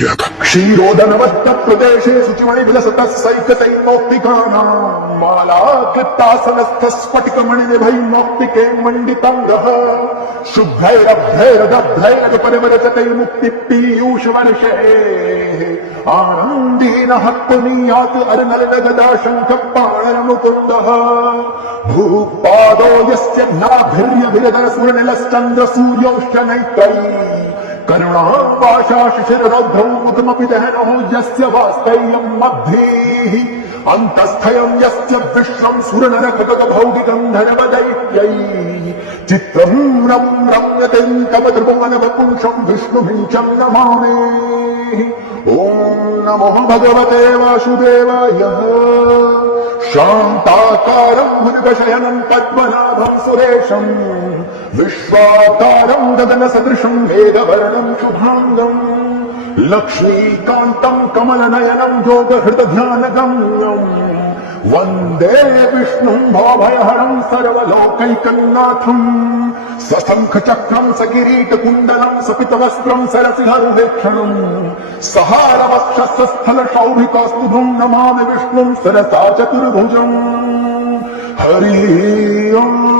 किया था। क्षीरोदनवत्त प्रदेशे शुचिमणि विलसतस्सैकतैर्मौक्तिकानां माला क्लिप्तासनस्थ स्फटिकमणिनिभै मौक्तिके मण्डिताङ्गः शुभ्रैरभ्रैरदभ्रैरज परिमरचतैर्मुक्तिपीयूषवर्षे आनन्दीनः पुनीयात् अर्नलनगदा शङ्खपाणरमुकुन्दः भूपादो यस्य नाभिर्यभिरधरसुरनिलश्चन्द्रसूर्यौश्च नैत्रैः करुणावाशाशिशिररौद्रौ मुखमपि दहनो यस्य वास्तैयं मध्येः अन्तस्थयं यस्य विश्वं सुरनरखगभौगिकं धनवदैत्यैः चित्रं रं रम्यते कमत्रिभुवनवपुंसं विष्णुभिञ्चं नमामि। ॐ नमो भगवते वासुदेवाय। शान्ताकारं भुजगशयनं पद्मनाभं सुरेशं विश्वाकारं गगनसदृशं मेघवर्णं शुभाङ्गं लक्ष्मीकान्तं कमलनयनं योगहृतध्यानगम्यं वन्दे विष्णुं भवभयहरं सर्वलोकैकनाथं सशङ्खचक्रं सकिरीटकुण्डलं सपितवस्त्रं सरसिंहरुहेक्षणं सहारवक्षस्थलशौभिकौस्तुभं नमामि विष्णुं सरसा चतुर्भुजम्। हरि ओम्।